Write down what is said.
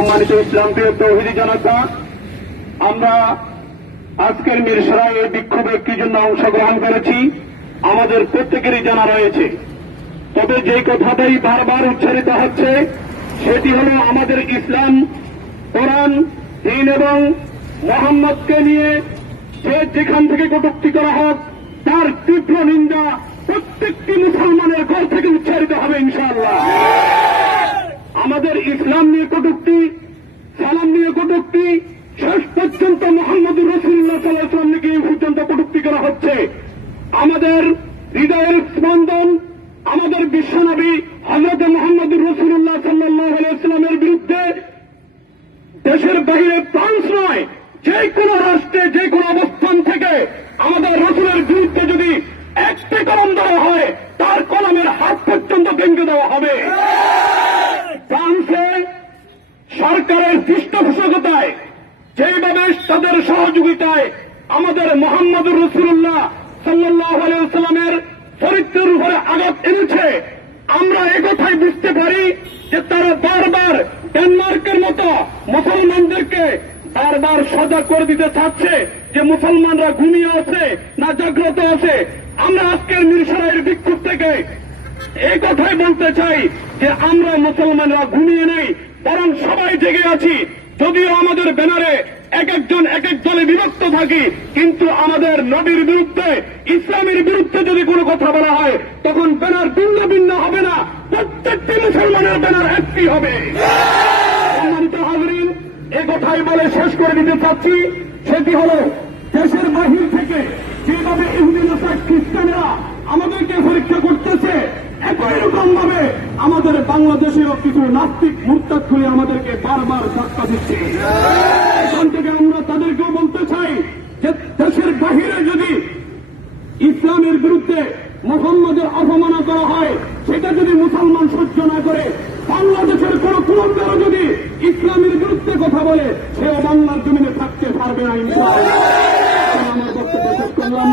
সম্মানিত ইসলামপ্রিয় তৌহিদি জনতা, আমরা আজকের মিরসরাই এই বিক্ষোভে কি জন্য অংশগ্রহণ করেছি আমাদের প্রত্যেকেরই জানা রয়েছে। তবে যেই কথাটাই বারবার উচ্চারিত হচ্ছে সেটি হল আমাদের ইসলাম, কোরআন, দ্বীন এবং মোহাম্মদকে নিয়ে যে যেখান থেকে কটূক্তি করা হোক তার তীব্র নিন্দা প্রত্যেকটি মুসলমানের ঘর থেকে উচ্চারিত হবে ইনশাআল্লাহ। আমাদের ইসলাম নিয়ে কটূক্তি, সালাম নিয়ে কটূক্তি, শেষ পর্যন্ত মোহাম্মদুর রাসূলুল্লাহ সাল্লাল্লাহু আলাইহি ওয়াসাল্লামকে এই পর্যন্ত কটূক্তি করা হচ্ছে। আমাদের হৃদয়ের স্পন্দন আমাদের বিশ্বনবী হযরত মুহাম্মদুর রাসূলুল্লাহ সাল্লাল্লাহু আলাইহি ওয়াসাল্লামের বিরুদ্ধে দেশের বাইরে ফ্রান্স নয়, যে কোনো রাষ্ট্রে যে কোনো অবস্থান থেকে আমাদের রাসূলের বিরুদ্ধে যদি একটি কলম দেওয়া হয় তার কলমের হাত পর্যন্ত ভেঙে দেওয়া হবে। ফ্রান্সে সরকারের পৃষ্ঠপোষকতায় যেভাবে তাদের সহযোগিতায় আমাদের মুহাম্মদুর রাসূলুল্লাহ সাল্লাল্লাহু আলাইহি ওয়াসাল্লামের চরিত্রের উপরে আঘাত এনেছে, আমরা একথাই বুঝতে পারি যে তারা বারবার ডেনমার্কের মতো মুসলমানদেরকে বারবার সজাগ করে দিতে চাচ্ছে যে মুসলমানরা ঘুমিয়ে আছে না জাগ্রত আছে। আমরা আজকের মিরসরাইয়ের বিক্ষোভ থেকে এই কথাই বলতে চাই যে আমরা মুসলমানরা ঘুমিয়ে নেই, বরং সবাই জেগে আছি। যদিও আমাদের ব্যানারে এক একজন এক এক দলে বিভক্ত থাকি, কিন্তু আমাদের নবীর বিরুদ্ধে, ইসলামের বিরুদ্ধে যদি কোনো কথা বলা হয় তখন ব্যানার ভিন্ন ভিন্ন হবে না, প্রত্যেকটি মুসলমানের ব্যানার একটি হবে। সম্মানিত হাজরিন, এ কথাই বলে শেষ করে দিতে চাচ্ছি, সেটি হল দেশের বাহির থেকে যেভাবে ইহুদি নাসারা খ্রিস্টানরা আমাদেরকে পরীক্ষা করতেছে, একই রকম ভাবে আমাদের বাংলাদেশেও কিছু নাস্তিক মুরতাদ খুলে আমাদেরকে বারবার ধাক্কা দিচ্ছে। এখান থেকে আমরা তাদেরকেও বলতে চাই যে দেশের বাহিরে যদি ইসলামের বিরুদ্ধে মুহাম্মদের অপমাননা করা হয়, সেটা যদি মুসলমান সহ্য না করে, বাংলাদেশের কোন কুলঙ্গারও যদি ইসলামের বিরুদ্ধে কথা বলে সেও বাংলার জমিনে থাকতে পারবে না ইনশাআল্লাহ। আমার বক্তব্য শেষ করলাম।